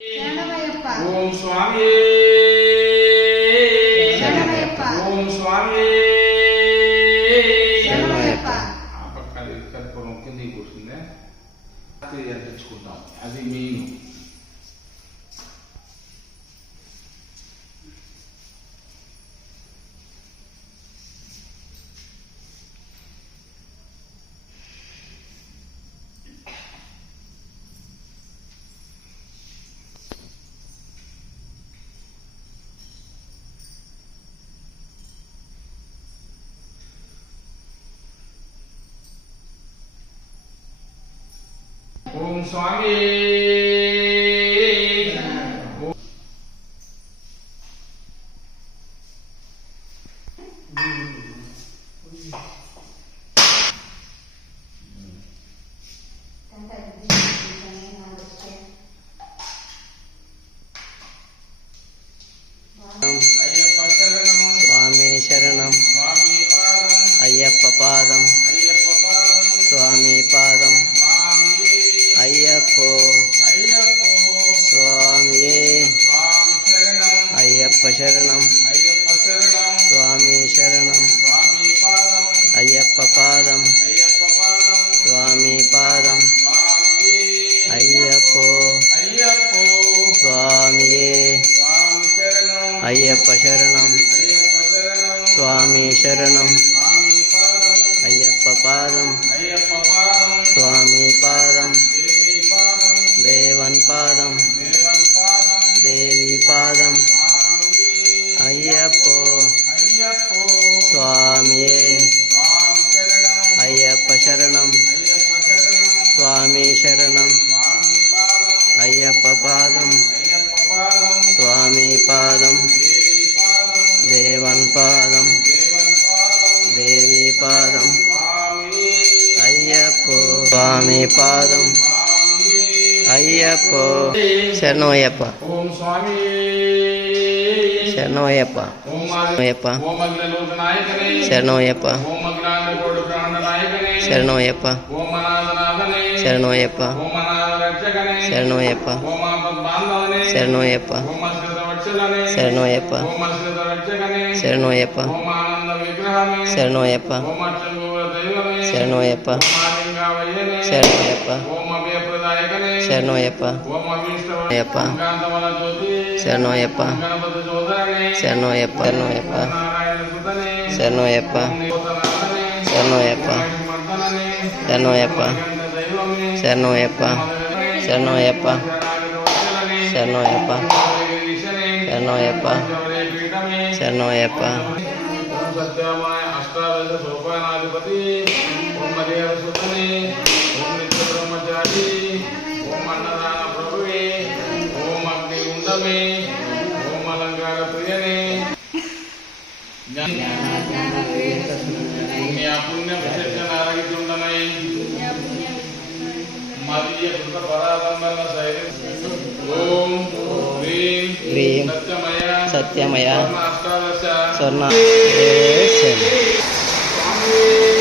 ओम स्वामी ओम स्वामी ఆ పక్క కర్పూరం కిందికి కూర్చుంది తెచ్చుకుంటాం అది మెయిన్. ओम स्वामी स्वामी शरणं अय्यप्प पादं स्वामी पादं अय्यप्पो स्वामिये अय्यप्प शरणं स्वामी शरणं अय्यप्प पादं स्वामी पादं अय्यप्पो स्वामिये अय्यप्प शरणं स्वामी शरणं अय्यप्प पादं स्वामी पादं देवन पादं देवी पादं अय्यप्पो स्वामिये अय्यप्प शरणं स्वामी शरणं अय्यप्प पादं स्वामी पादं देवन पादं देवी पादं अय्यप्पो स्वामी पादं अय्यप्पो शरणो अय्यप्प ओम स्वामी शरणो अय्यप्प अय्यप्प ओम अग्निलोक नायकने शरणो अय्यप्प ओम अग्निलोक प्राण नायकने शरणो अय्यप्प ओम अनाथनाथने शरणो अय्यप्प ओम अनाथ रक्षकने शरणो अय्यप्प ओम आपद बांधवने शरणो अय्यप्प ओम अस्कृत वत्सलने शरणो अय्यप्प ओम अस्कृत रक्षकने शरणो अय्यप्प ओम आनंद विग्रहमे शरणो अय्यप्प ओम अच्युत दैवमे शरणो अय्यप्प ओम आलिंगावयने शरणो अय्यप्प ओम अभयप्रदायकने शरणो अय्यप्प ओम अभीष्ट अय्यप्प कांतमल ज्योति शरणो अय्यप्प गणपति जोधरणे शरणो अय्यप्प शरणो अय्यप्प नारायण सुतने शरणो अय्यप्प निकोतनाथने शरणो अय्यप्प मर्दनने शरणो अय्यप्प दैवमे शरणो अय्यप्प शरणो अय्यप्प शरणो अय्यप्प शरणो अय्यप्प शरणो अय्यप्प ओम सत्यमाय अष्टादश सोपानाधिपति ओम मर्याद सुतने ओम नित्य ब्रह्मचारी ओम अन्नदान प्रभुवे ओम अग्नि उंडमे ओम अलंकार प्रियने पुण्य पुण्य विशेष नारगितुंडनै मदीय कृत परादंबन सहित ओम ह्रीं सत्यमय सत्यमय अष्टादश स्वर्ण स्वामी